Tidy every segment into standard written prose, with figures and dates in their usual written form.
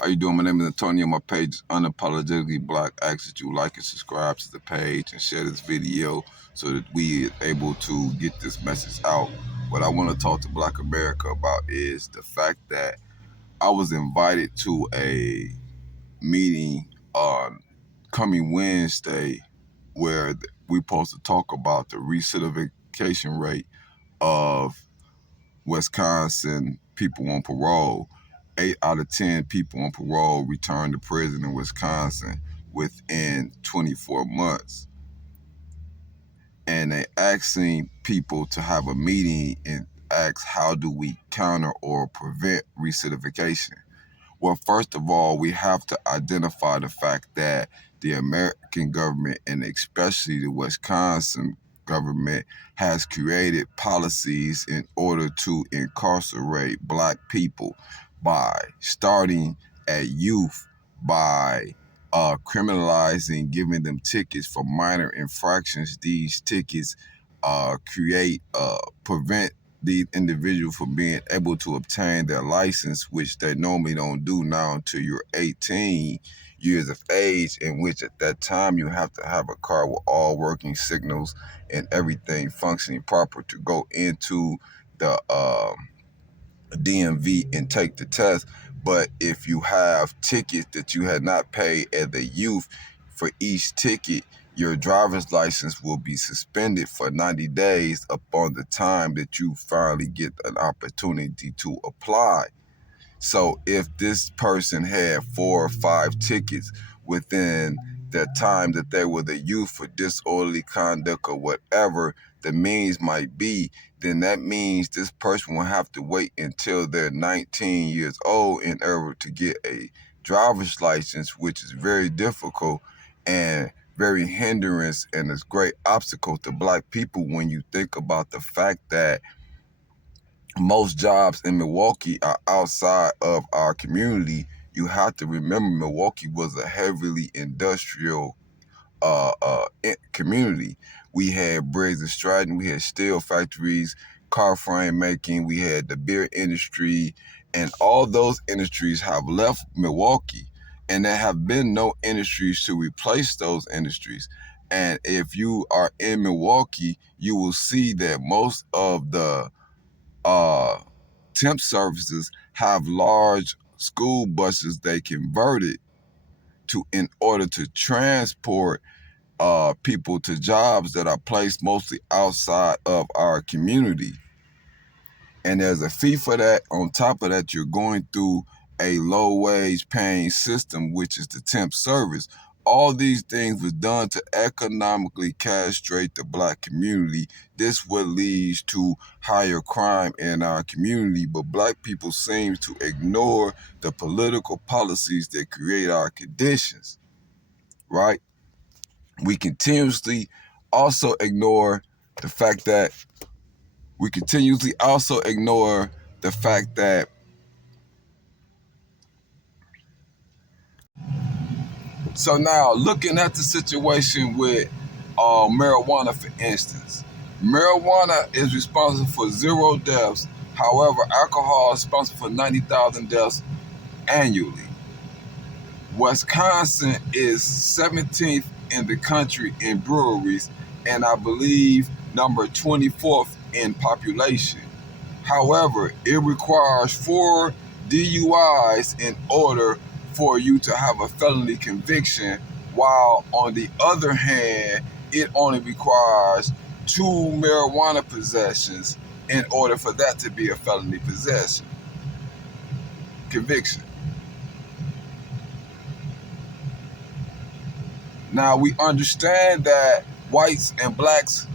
How you doing? My name is Antonio. My page is Unapologetically Black. I ask that you like and subscribe to the page and share this video so that we are able to get this message out. What I want to talk to Black America about is the fact that I was invited to a meeting on coming Wednesday where we're supposed to talk about the recidivism rate of Wisconsin people on parole. 8 out of 10 people on parole return to prison in Wisconsin within 24 months. And they asking people to have a meeting and ask, how do we counter or prevent recidivism? Well, first of all, we have to identify the fact that the American government, and especially the Wisconsin government, has created policies in order to incarcerate Black people by starting at youth, by criminalizing, giving them tickets for minor infractions. These tickets prevent the individual from being able to obtain their license, which they normally don't do now until you're 18 years of age, in which at that time you have to have a car with all working signals and everything functioning proper to go into the DMV and take the test. But if you have tickets that you had not paid as a youth, for each ticket, your driver's license will be suspended for 90 days upon the time that you finally get an opportunity to apply. So if this person had 4 or 5 tickets within the time that they were the youth for disorderly conduct or whatever the means might be, then that means this person will have to wait until they're 19 years old in order to get a driver's license, which is very difficult and very hindrance and a great obstacle to Black people when you think about the fact that most jobs in Milwaukee are outside of our community. You have to remember Milwaukee was a heavily industrial community. We had Briggs and Stratton, we had steel factories, car frame making, we had the beer industry, and all those industries have left Milwaukee, and there have been no industries to replace those industries. And if you are in Milwaukee, you will see that most of the temp services have large school buses they converted to in order to transport people to jobs that are placed mostly outside of our community. And there's a fee for that. On top of that, you're going through a low wage paying system, which is the temp service. All these things was done to economically castrate the Black community. This what leads to higher crime in our community, but Black people seem to ignore the political policies that create our conditions, right? We continuously also ignore the fact that so now, looking at the situation with marijuana, for instance, marijuana is responsible for 0 deaths. However, alcohol is responsible for 90,000 deaths annually. Wisconsin is 17th in the country in breweries, and I believe number 24th in population. However, it requires 4 DUIs in order for you to have a felony conviction, while on the other hand, it only requires 2 marijuana possessions in order for that to be a felony conviction. Now, we understand that whites and Blacks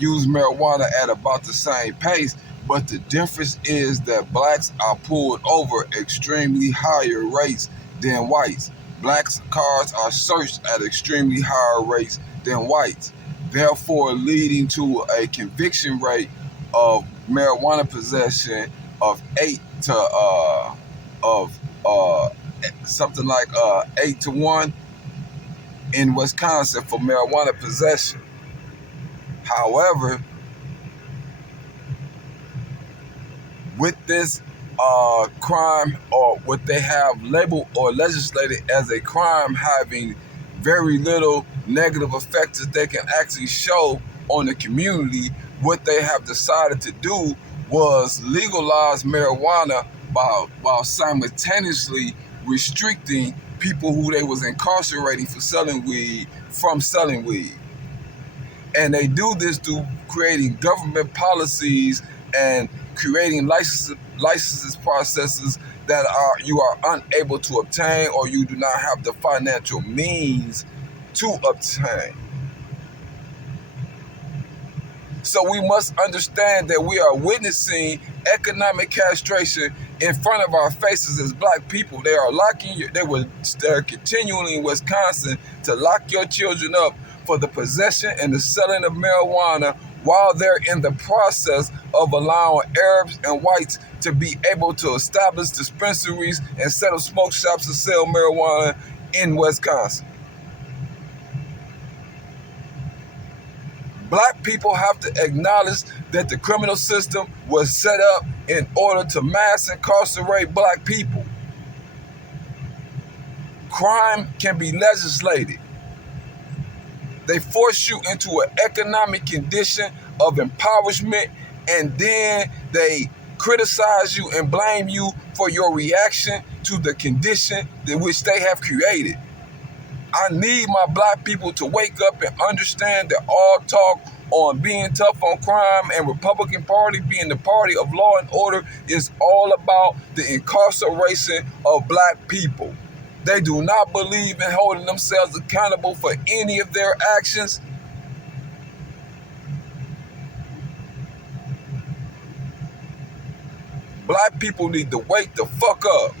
use marijuana at about the same pace, but the difference is that Blacks are pulled over extremely higher rates than whites. Blacks' cars are searched at extremely higher rates than whites, therefore leading to a conviction rate of marijuana possession of 8 to 1 in Wisconsin for marijuana possession. However, with this crime, or what they have labeled or legislated as a crime, having very little negative effects that they can actually show on the community, what they have decided to do was legalize marijuana while simultaneously restricting people who they was incarcerating for selling weed from selling weed. And they do this through creating government policies and creating licenses processes that you are unable to obtain, or you do not have the financial means to obtain. So we must understand that we are witnessing economic castration in front of our faces as black people. They are locking you. They're continuing in Wisconsin to lock your children up for the possession and the selling of marijuana, while they're in the process of allowing Arabs and whites to be able to establish dispensaries and set up smoke shops and sell marijuana in Wisconsin. Black people have to acknowledge that the criminal system was set up in order to mass incarcerate black people. Crime can be legislated. They force you into an economic condition of impoverishment, and then they criticize you and blame you for your reaction to the condition in which they have created. I need my black people to wake up and understand that all talk on being tough on crime and Republican Party being the party of law and order is all about the incarceration of black people. They do not believe in holding themselves accountable for any of their actions. Black people need to wake the fuck up.